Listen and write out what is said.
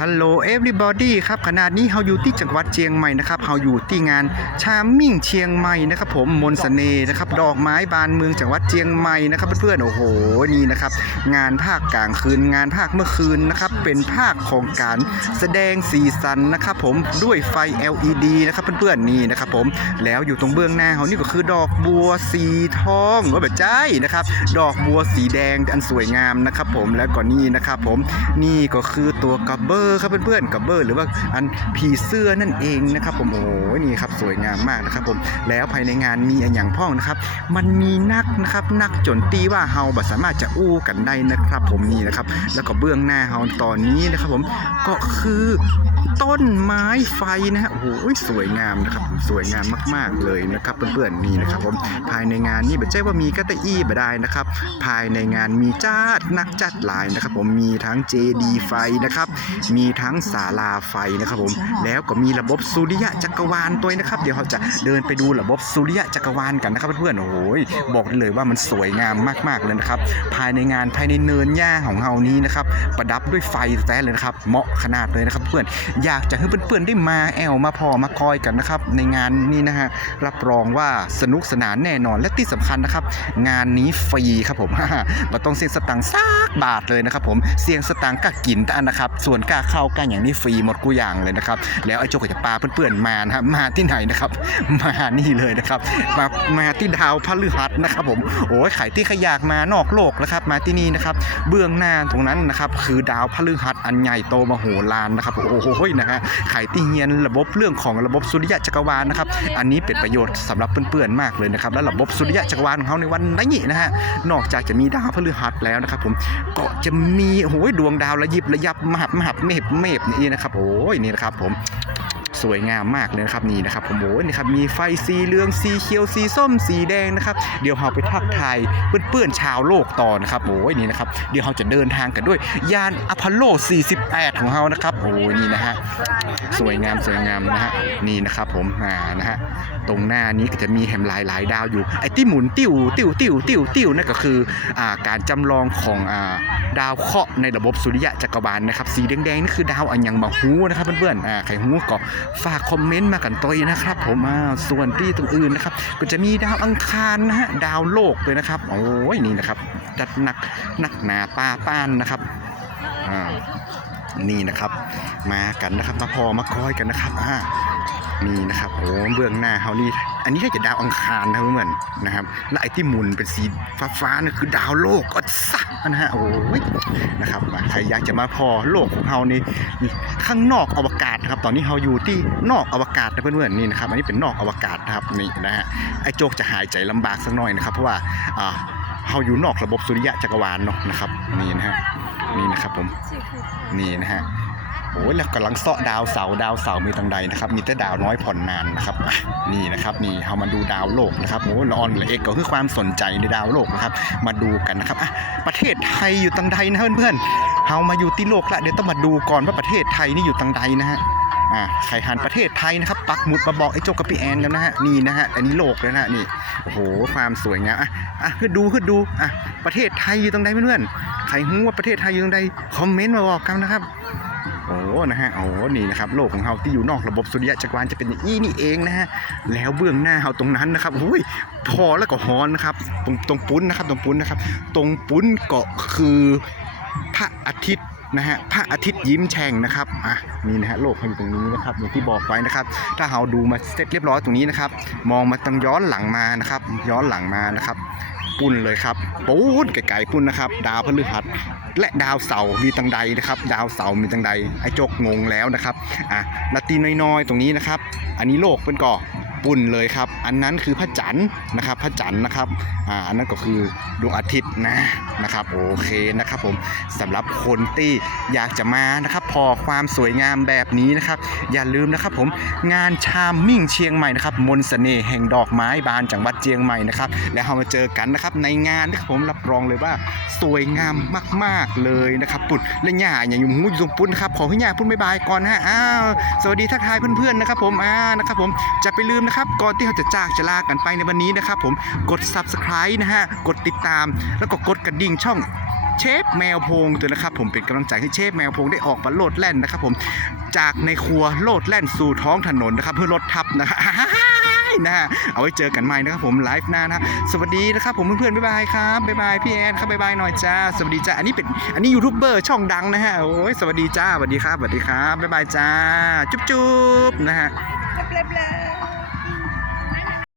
ฮัลโหล everybody ครับขณะนี้เราอยู่ที่จังหวัดเชียงใหม่นะครับเราอยู่ที่งานชามมิ่งเชียงใหม่นะครับผมมนต์เสน่ห์นะครับดอกไม้บานเมืองจังหวัดเชียงใหม่นะครับเพื่อนๆโอ้โหนี่นะครับงานภาคกลางคืนงานภาคเมื่อคืนนะครับเป็นภาคของการแสดงสีสันนะครับผมด้วยไฟ LED นะครับเพื่อนๆนี่นะครับผมแล้วอยู่ตรงเบื้องหน้าเขานี่ก็คือดอกบัวสีทองว่าแบบใจนะครับดอกบัวสีแดงอันสวยงามนะครับผมแล้วก็นี่นะครับผมนี่ก็คือตัวกับบเบออร์ครับเพื่อนๆกับเบอร์หรือว่าอันผีเสื้อนั่นเองนะครับผมโอ้โหนี่ครับสวยงามมากนะครับผมแล้วภายในงานมีอนอย่างพ่องนะครับ มันมีนักนะครับนักจนตีว่าเฮาบ่สามารถจะอู้กันได้นะครับ ผมนี่นะครับ แล้วก็เบื้องหน้าเฮาตอนนี้นะครับ ผมก็คือต้นไม้ไฟนะฮะโอ้โหสวยงามนะครับสวยงามมาก ๆเลยนะครับเพื่อนๆนี่นะครับผมภายในงานนี่ไม่ใช่ว่ามีกระตอี้บ่ได้นะครับ ภายในงานมีจัดนักจัดหลายนะครับ ผมมีทั้งเจดีไฟนะครับมีทั้งศาลาไฟนะครับผม แล้วก็มีระบบสุริยะจักรวาลตัวนี้นะครับ เดี๋ยวเราจะเดินไปดูระบบสุริยะจักรวาลกันนะครับเพื่อนๆ โอ้โหบอกได้เลยว่ามันสวยงามมากๆเลยนะครับ ภายในงานภายในเนินหญ้าของเรานี้นะครับ ประดับด้วยไฟแท้เลยนะครับ เหมาะขนาดเลยนะครับเพื่อน อยากจะให้เพื่อนๆ ได้มาแอลมาพอมาคอยกันนะครับ ในงานนี้นะฮะ รับรองว่าสนุกสนานแน่นอน และที่สำคัญนะครับ งานนี้ฟรีครับผมมาต้องเสี่ยงสตังค์สักบาทเลยนะครับผม เสี่ยงสตังค์ก็กินแต่อันนะครับ ส่วนกล้าเข้าก้าอย่างนี้ฟรีหมดกูอย่างเลยนะครับ แล้วไอ้โจกก็จะปาเพื่อนๆมานะครับมาที่ไหนนะครับ มานี่เลยนะครับ มามาที่ดาวพฤหัสนะครับผมโอ้ยขายที่ขยากมานอกโลกนะครับ มาที่นี่นะครับ เบื้องหน้าตรงนั้นนะครับ คือดาวพฤหัสอันใหญ่โตมโหฬารนะครับ โอ้โหนะฮะขายที่เฮียนระบบเรื่องของระบบสุริยะจักรวาลนะครับ อันนี้เป็นประโยชน์สำหรับเพื่อนๆมากเลยนะครับ และระบบสุริยะจักรวาลของเขาในวันนี้นะฮะนอกจากจะมีดาวพฤหัสแล้วนะครับ ผมก็จะมีโอ้โหดวงดาวระยิบระยับมหับมหับเมเมฆเมฆนี่นะครับ โอ้ยนี่นะครับผม สวยงามมากเลยนะครับนี่นะครับผมโอ้ยนี่ครับมีไฟสีเหลืองสีเขียวสีส้มสีแดงนะครับเดี๋ยวเราไปทักทายเพื่อนๆชาวโลกต่อนะครับโอ้ยนี่นะครับเดี๋ยวเราจะเดินทางกันด้วยยานอพอลโล 48 ของเรานะครับโอ้ยนี่นะฮะสวยงามสวยงามนะฮะนี่นะครับผมอ่านะฮะตรงหน้านี้ก็จะมีแหมหลายๆดาวอยู่ไอ้ที่หมุนติ้วติ้วติ้วติ้วติ้วนั่นก็คืออ่าการจำลองของอ่าดาวเคราะห์ในระบบสุริยะจักรวาลนะครับสีแดงๆนี่คือดาวอันยังบาฮูนะครับเพื่อนๆอ่าใครฮู้ก็ฝากคอมเมนต์มากันตัวนะครับผมส่วนที่ตรงอื่นนะครับ ก็จะมีดาวอังคารนะฮะดาวโลกเลยนะครับ โอ้ยนี่นะครับ จัดหนักหนักหนาป้าป้านนะครับอ่านี่นะครับ มากันนะครับมาพอมาคอยกันนะครับอ่า นี่นะครับโอ้เบื้องหน้าเฮานี่อันนี้ถ้าจะดาวอังคารนะเพื่อนๆนะครับและไอ้ที่หมุนเป็นสีฟ้าๆนั่นคือดาวโลกก็สักนะฮะโอ้ยนะครับใครอยากจะมาพอโลกของเฮานี่ข้างนอกอวกาศนะครับ ตอนนี้เราอยู่ที่นอกอวกาศนะเพื่อนๆนี่นะครับอันนี้เป็นนอกอวกาศนะครับนี่นะฮะไอ้โจกจะหายใจลำบากสักหน่อยนะครับ เพราะว่าอ่าเราอยู่นอกระบบสุริยะจักรวาลเนาะนะครับนี่นะฮะนี่นะครับผมนี่นะฮะ โอ้ยแล้วกำลังเสาะดาวเสาดาวเสามีตังใดนะครับ มีแต่ดาวน้อยผ่อนนานนะครับนี่นะครับนี่เรามาดูดาวโลกนะครับโอ้ละออนละเอกก็คือความสนใจในดาวโลกนะครับ มาดูกันนะครับอะประเทศไทยอยู่ตังใดนะเพื่อนๆเรามาอยู่ที่โลกละเดี๋ยวต้องมาดูก่อนว่าประเทศไทยนี่อยู่ตังใดนะฮะอ่าใครหันประเทศไทยนะครับ ปักหมุดมาบอกไอ้โจกกับพี่แอนกันนะฮะนี่นะฮะอันนี้โลกเลยนะฮะนี่โอ้โหความสวยงามอะอะคือดูคือดูอะประเทศไทยอยู่ตรงใดเพื่อนๆใครรู้ว่าประเทศไทยอยู่ตรงใดคอมเมนต์มาบอกกันนะครับ โอ้นะฮะโอ้นี่นะครับโลกของเราที่อยู่นอกระบบสุริยะจักรวาลจะเป็นอย่างนี้นี่เองนะฮะแล้วเบื้องหน้าเราตรงนั้นนะครับอุ้ยพอแล้วก็ฮอนนะครับตรงตรงปุ้นนะครับตรงปุ้นนะครับ ตรงปุ้นก็คือพระอาทิตย์นะฮะพระอาทิตย์ยิ้มแฉ่งนะครับอะนี่นะฮะโลกเขาอยู่ตรงนี้นะครับอย่างที่บอกไว้นะครับ ถ้าเราดูมาเสร็จเรียบร้อยตรงนี้นะครับ มองมาต้งย้อนหลังมานะครับ ย้อนหลังมานะครับ ปุ่นเลยครับปุ้นไกลๆปุ่นนะครับ ดาวพฤหัสและดาวเสาร์มีตังใดนะครับ ดาวเสาร์มีตังใดไอ้โจกงงแล้วนะครับอะนาตีน้อยๆ ตรงนี้นะครับ อันนี้โลกเป็นก่อ ปุ่นเลยครับ อันนั้นคือพระจันทร์นะครับ พระจันทร์นะครับอ่าอันนั้นก็คือดวงอาทิตย์นะนะครับโอเคนะครับผมสำหรับคนที่อยากจะมานะครับพอความสวยงามแบบนี้นะครับ อย่าลืมนะครับผมงานชามมิ่งเชียงใหม่นะครับมนต์เสน่ห์แห่งดอกไม้บานจังหวัดเชียงใหม่นะครับ แล้วเรามาเจอกันนะครับในงานนะครับผมรับรองเลยว่าสวยงามมาก ๆเลยนะครับปุดและหญ้าอย่างอยู่หูอยู่ตรงปุ้นครับขอให้หญ้าปุ้นบายบายก่อนนะฮะอ้าวสวัสดีทักทายเพื่อนๆนะครับผมอ่านะครับผมจะไปลืมนะครับครับก่อนที่เราจะจากจะลากันไปในวันนี้นะครับผมกด subscribe นะฮะกดติดตาม แล้วก็กดกระดิ่งช่องเชฟแมวพงตัวยนะครับผมเป็นกำลังใจให้เชฟแมวพงได้ออกมาโลดแล่นนะครับผมจากในครัวโลดแล่นสู่ท้องถนนนะครับ เพื่อลดทับนะฮะนะฮะเอาไว้เจอกันใหม่นะครับผมไลฟ์หน้านะสวัสดีนะครับผมเพื่อนๆบ๊ายบายครับบ๊ายบายพี่แอนครับบ๊ายบายหน่อยจ้าสวัสดีจ้าอันนี้เป็นอันนี้ยูทูบเบอร์ช่องดังนะฮะโอ้ยสวัสดีจ้าสวัสดีครับสวัสดีครับบ๊ายบายจ้าจุ๊บๆนะฮะ